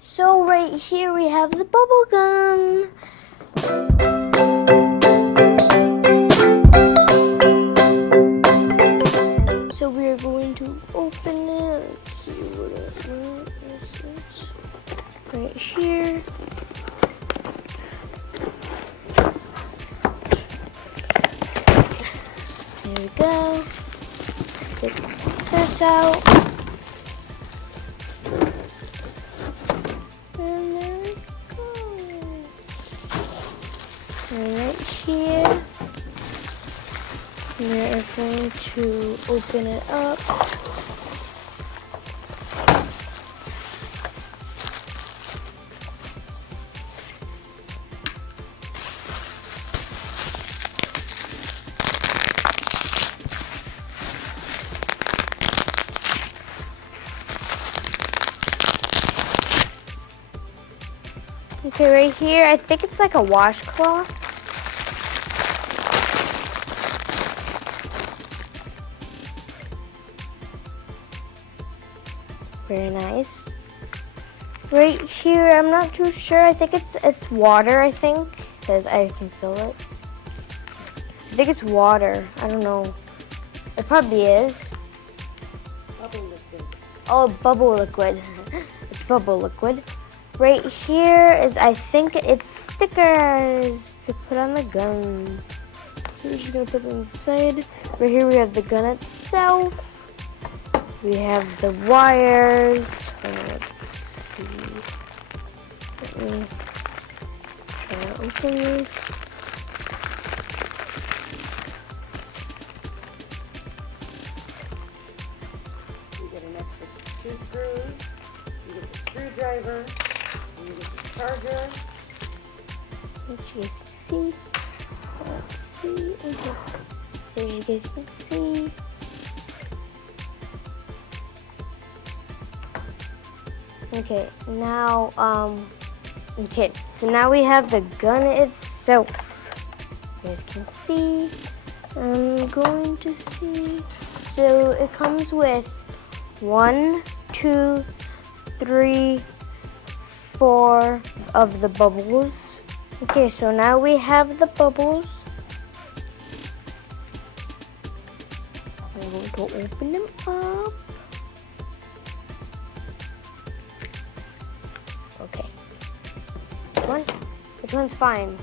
So right here we have the bubble gum. So we are going to open it. Let's see what is it. Right here. There we go. Take this out. And there we go. And right here, we're going to open it up. Okay, right here, I think it's like a washcloth. Very nice. Right here, I'm not too sure. I think it's water, I think, because I can feel it. I think it's water. I don't know. It probably is. Bubble liquid. Oh, bubble liquid. It's bubble liquid. Right here is, I think it's stickers to put on the gun. So we're just gonna put them inside. Right here we have the gun itself. We have the wires. Let's see. Let me try to open these. You get an extra 2 screws. You get the screwdriver. And you get the charger. As you guys can see. Let's see. Okay. So as you guys can see. Okay, now, okay, so now we have the gun itself. You guys can see. I'm going to see. So it comes with 1, 2, 3, 4 of the bubbles. Okay, so now we have the bubbles. I'm going to open them up. Okay. This one? Which one's fine?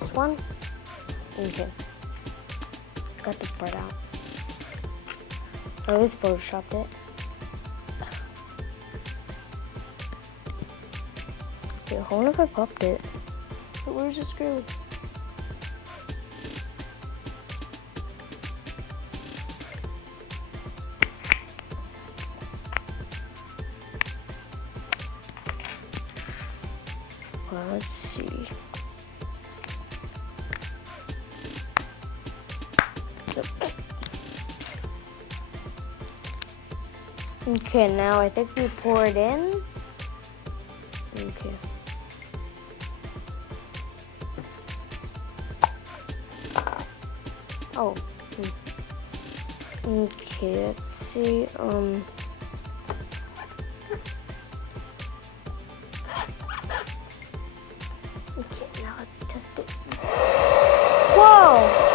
This one? Okay. Got this part out. I always photoshopped it. Okay, I wonder if I popped it. But where's the screw? Well, let's see. Okay, now I think we pour it in. Okay. Oh. Okay, let's see. Okay, now let's test it. Whoa!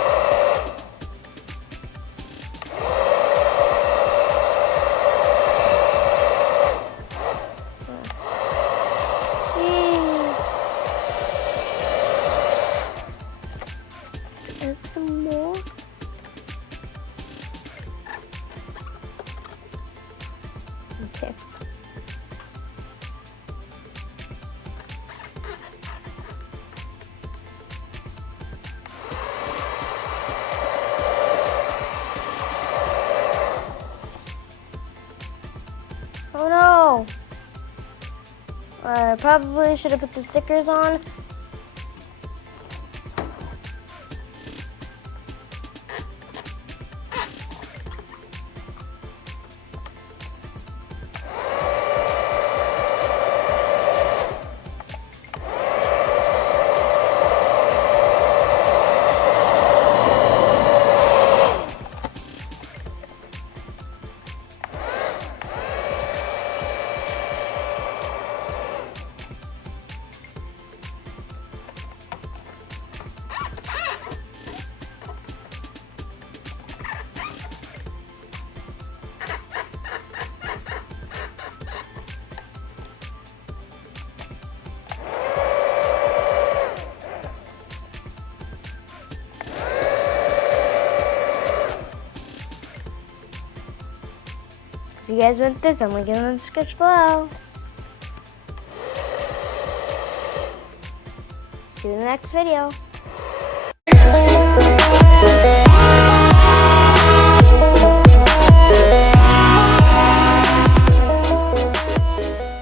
Add some more. Okay. Oh no! I probably should have put the stickers on. you guys want this, I'm linking in the description below. See you in the next video.